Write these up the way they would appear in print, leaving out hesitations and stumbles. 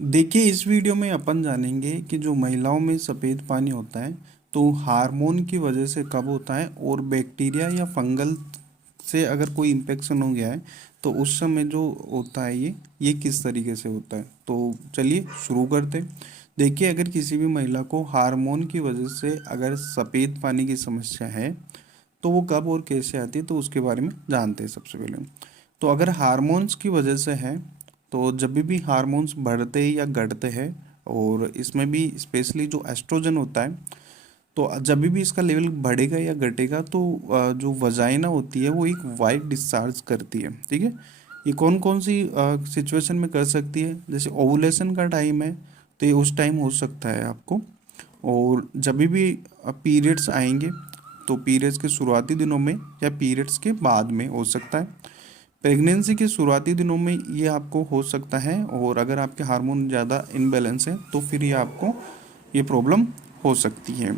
देखिए, इस वीडियो में अपन जानेंगे कि जो महिलाओं में सफ़ेद पानी होता है तो हार्मोन की वजह से कब होता है, और बैक्टीरिया या फंगल से अगर कोई इन्फेक्शन हो गया है तो उस समय जो होता है ये किस तरीके से होता है। तो चलिए शुरू करते हैं। देखिए, अगर किसी भी महिला को हार्मोन की वजह से अगर सफ़ेद पानी की समस्या है तो वो कब और कैसे आती है, तो उसके बारे में जानते हैं सबसे पहले। तो अगर हार्मोन्स की वजह से है तो जब भी हार्मोन्स बढ़ते या घटते हैं, और इसमें भी स्पेशली जो एस्ट्रोजन होता है, तो जब भी इसका लेवल बढ़ेगा या घटेगा तो जो वजाइना होती है वो एक वाइट डिस्चार्ज करती है। ठीक है, ये कौन कौन सी सिचुएशन में कर सकती है? जैसे ओवुलेशन का टाइम है तो ये उस टाइम हो सकता है आपको, और जब भी पीरियड्स आएंगे तो पीरियड्स के शुरुआती दिनों में या पीरियड्स के बाद में हो सकता है। प्रेगनेंसी के शुरुआती दिनों में ये आपको हो सकता है, और अगर आपके हार्मोन ज़्यादा इनबैलेंस है तो फिर ये आपको ये प्रॉब्लम हो सकती है।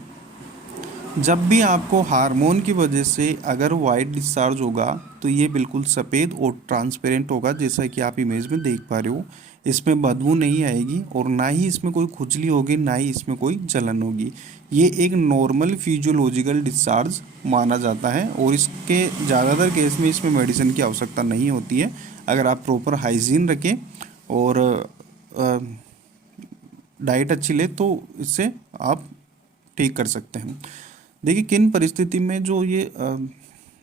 जब भी आपको हार्मोन की वजह से अगर वाइट डिस्चार्ज होगा तो ये बिल्कुल सफ़ेद और ट्रांसपेरेंट होगा, जैसा कि आप इमेज में देख पा रहे हो। इसमें बदबू नहीं आएगी, और ना ही इसमें कोई खुजली होगी, ना ही इसमें कोई जलन होगी। ये एक नॉर्मल फिजियोलॉजिकल डिस्चार्ज माना जाता है, और इसके ज़्यादातर केस में इसमें मेडिसिन की आवश्यकता नहीं होती है। अगर आप प्रॉपर हाइजीन रखें और डाइट अच्छी ले तो इससे आप ठीक कर सकते हैं। देखिए, किन परिस्थिति में जो ये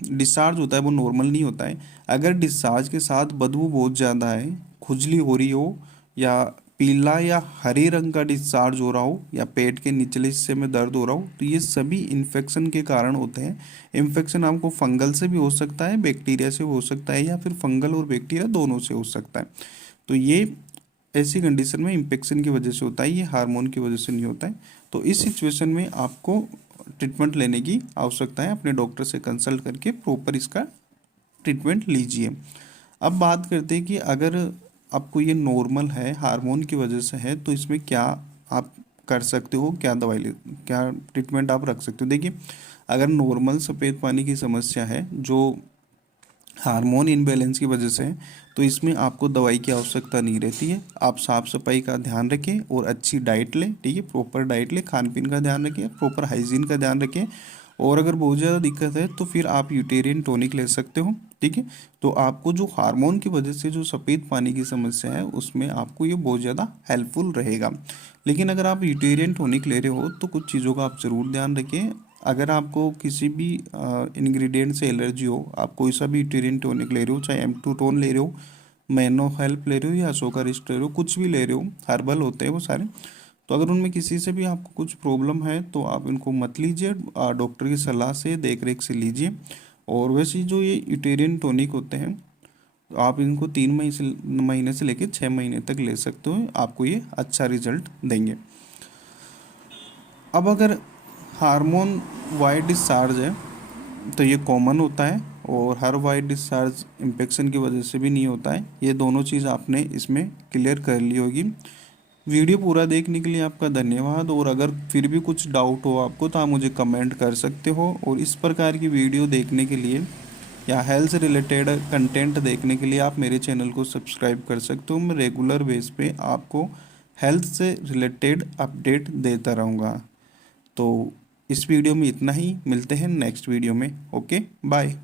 डिस्चार्ज होता है वो नॉर्मल नहीं होता है। अगर डिस्चार्ज के साथ बदबू बहुत ज़्यादा है, खुजली हो रही हो, या पीला या हरे रंग का डिस्चार्ज हो रहा हो, या पेट के निचले हिस्से में दर्द हो रहा हो, तो ये सभी इन्फेक्शन के कारण होते हैं। इन्फेक्शन आपको फंगल से भी हो सकता है, बैक्टीरिया से हो सकता है, या फिर फंगल और बैक्टीरिया दोनों से हो सकता है। तो ये ऐसी कंडीशन में इन्फेक्शन की वजह से होता है, ये हार्मोन की वजह से नहीं होता है। तो इस सिचुएशन में आपको ट्रीटमेंट लेने की आवश्यकता है। अपने डॉक्टर से कंसल्ट करके प्रॉपर इसका ट्रीटमेंट लीजिए। अब बात करते हैं कि अगर आपको ये नॉर्मल है, हार्मोन की वजह से है, तो इसमें क्या आप कर सकते हो, क्या दवाई ले, क्या ट्रीटमेंट आप रख सकते हो। देखिए, अगर नॉर्मल सफ़ेद पानी की समस्या है जो हार्मोन इनबैलेंस की वजह से है, तो इसमें आपको दवाई की आवश्यकता नहीं रहती है। आप साफ़ सफाई का ध्यान रखें और अच्छी डाइट लें। ठीक है, प्रॉपर डाइट लें, खान पीन का ध्यान रखें, प्रॉपर हाइजीन का ध्यान रखें। और अगर बहुत ज़्यादा दिक्कत है तो फिर आप यूटेरियन टॉनिक ले सकते हो। ठीक है, तो आपको जो हार्मोन की वजह से जो सफ़ेद पानी की समस्या है उसमें आपको ये बहुत ज़्यादा हेल्पफुल रहेगा। लेकिन अगर आप यूटेरियन टॉनिक ले रहे हो तो कुछ चीज़ों का आप ज़रूर ध्यान रखें। अगर आपको किसी भी इंग्रेडिएंट से एलर्जी हो, आप कोई सा भी यूटेरियन टॉनिक ले रहे हो, चाहे M2 टोन ले रहे हो, मैनो हेल्प ले रहे हो, या अशोका रिस्ट ले रहे हो, कुछ भी ले रहे हो, हर्बल होते हैं वो सारे, तो अगर उनमें किसी से भी आपको कुछ प्रॉब्लम है तो आप इनको मत लीजिए, डॉक्टर की सलाह से देख रेख से लीजिए। और वैसे जो ये यूटेरियन टॉनिक होते हैं, तो आप इनको 3 महीने से लेकर 6 महीने तक ले सकते हो, आपको ये अच्छा रिजल्ट देंगे। अब अगर हार्मोन वाइट डिस्चार्ज है तो ये कॉमन होता है, और हर वाइट डिस्चार्ज इन्फेक्शन की वजह से भी नहीं होता है। ये दोनों चीज़ आपने इसमें क्लियर कर ली होगी। वीडियो पूरा देखने के लिए आपका धन्यवाद, और अगर फिर भी कुछ डाउट हो आपको तो आप मुझे कमेंट कर सकते हो। और इस प्रकार की वीडियो देखने के लिए या हेल्थ से रिलेटेड कंटेंट देखने के लिए आप मेरे चैनल को सब्सक्राइब कर सकते हो। मैं रेगुलर बेस पे आपको हेल्थ से रिलेटेड अपडेट देता रहूँगा। तो इस वीडियो में इतना ही, मिलते हैं नेक्स्ट वीडियो में। Okay, bye.